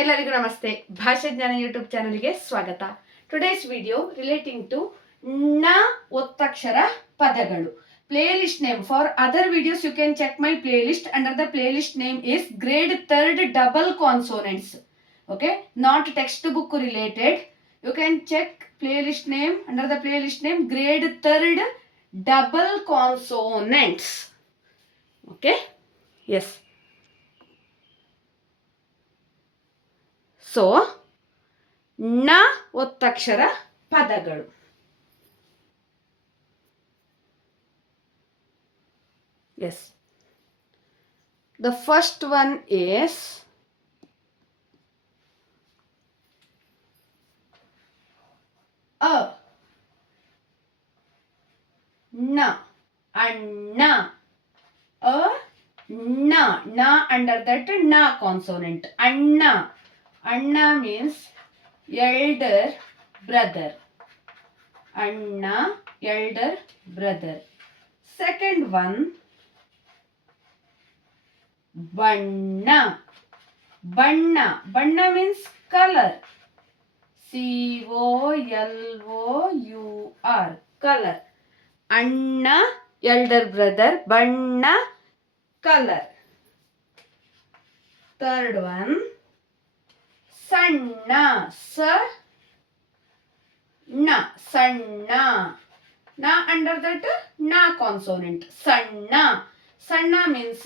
ಎಲ್ಲರಿಗೂ ನಮಸ್ತೆ. ಭಾಷಾ ಜ್ಞಾನ ಯೂಟ್ಯೂಬ್ ಚಾನಲ್ಗೆ ಸ್ವಾಗತ. ಟುಡೇಸ್ ವಿಡಿಯೋ ರಿಲೇಟಿಂಗ್ ಟು ನ ಒತ್ತಕ್ಷರ ಪದಗಳು. Playlist name. For other videos you can check my playlist. Under the playlist name is grade 3rd double consonants. Okay, not textbook related. You can check playlist name. Under the playlist name grade 3rd double consonants. Okay, yes. So ನ ಒತ್ತಕ್ಷರ ಪದಗಳು. Yes, the first one is ಅ, ನ, ಅಣ್ಣ. ಅ ನ, ನ under that na consonant. Anna. Anna means elder brother. Anna, elder brother. Second one, Banna. Banna. Banna means color. COLOUR. Color. Anna, elder brother. Banna, color. Third one, Sanna. Na. Sanna. Na under that na consonant. Sanna. Sanna means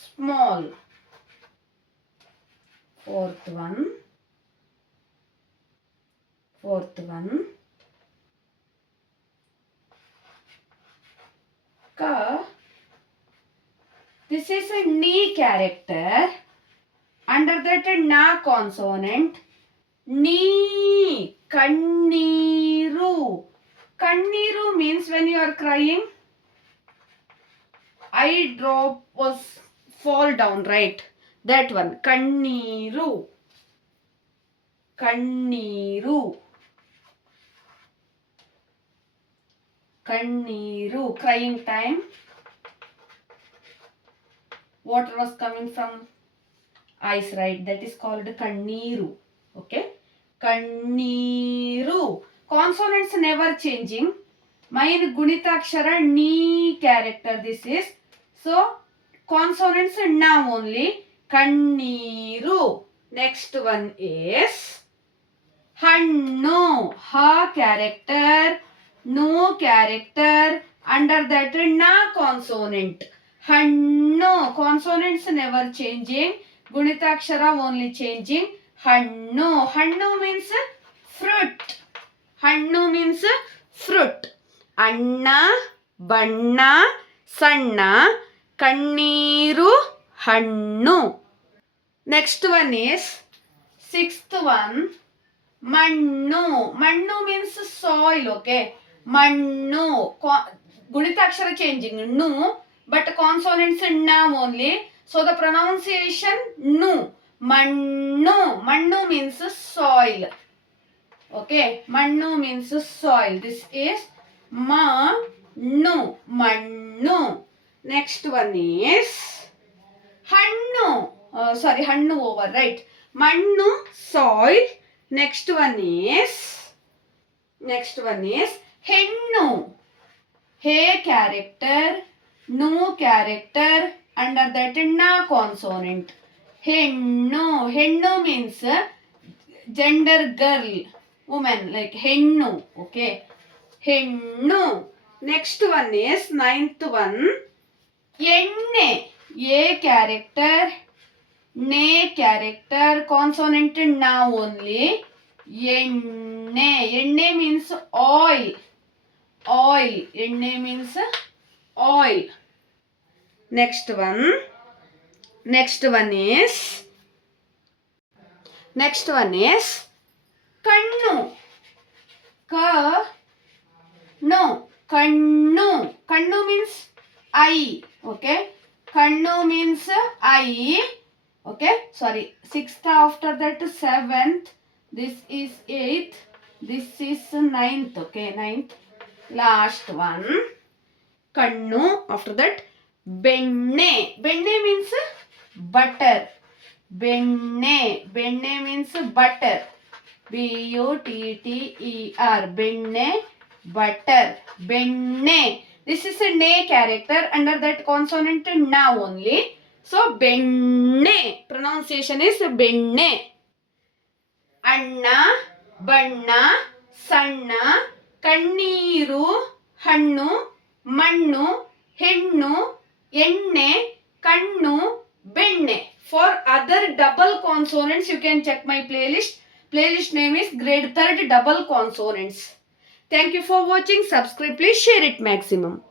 small. Fourth one, Ka. This is a ni character. Under that na consonant. Ni. Kanniru. Kanniru means when you are crying, eye drop was fall down, right? That one. Kanniru. Kanniru. Kanniru. Crying time. Water was coming from eyes, right? That is called kanniru. Okay. Kanniru. Consonants never changing. Main gunitakshara ni character this is. So consonants now only. Kanniru. Next one is Hannu. Ha character. No character. Under that na consonant. Hannu. Consonants never changing. Gunitakshara only changing. Hannu. Hannu means fruit. Hannu means fruit. Anna, Banna, Sanna, Kanniru, Hannu. Next one is sixth one, Mannu. Mannu means soil. Okay. Mannu. Gunitakshara changing. Nu. But consonants na only. So the pronunciation nu. Mannu. Mannu means soil. Okay. Mannu means soil. This is ma-nu. Mannu. Next one is Hannu. Sorry, Hannu over, right? Mannu, soil. Next one is Hennu. He character. No character. Under that na consonant. Hennu. Hennu means gender girl, woman, like hennu. Okay. Hennu. Next one is ninth one, Enne. A character. Ne character. Consonant now only. Enne. Enne means oil. Oil. Enne means oil. Next one is Kannu. No. Kannu. Kannu means eye. Okay. Kannu means eye. Okay. Sorry. Sixth after that 7th. This is 8th. This is 9th. Okay. 9th. Last one. Kannu. After that Benne. Benne means butter. ಬೆಣ್ಣೆ. ಬೆಣ್ಣೆ means butter. butter. ಬೆಣ್ಣೆ, butter. ಬೆಣ್ಣೆ. This is a ne character. Under that consonant na only. So ಬೆಣ್ಣೆ. Pronunciation is ಬೆಣ್ಣೆ. ಅಣ್ಣ, ಬಣ್ಣ, ಸಣ್ಣ, ಕಣ್ಣೀರು, ಹಣ್ಣು, ಮಣ್ಣು, ಹೆಣ್ಣು, ಎಣ್ಣೆ, ಕಣ್ಣು, ಬೆಣ್ಣೆ. For other double consonants, you can check my playlist. Playlist name is Grade 3rd Double Consonants. Thank you for watching. Subscribe. Please share it maximum.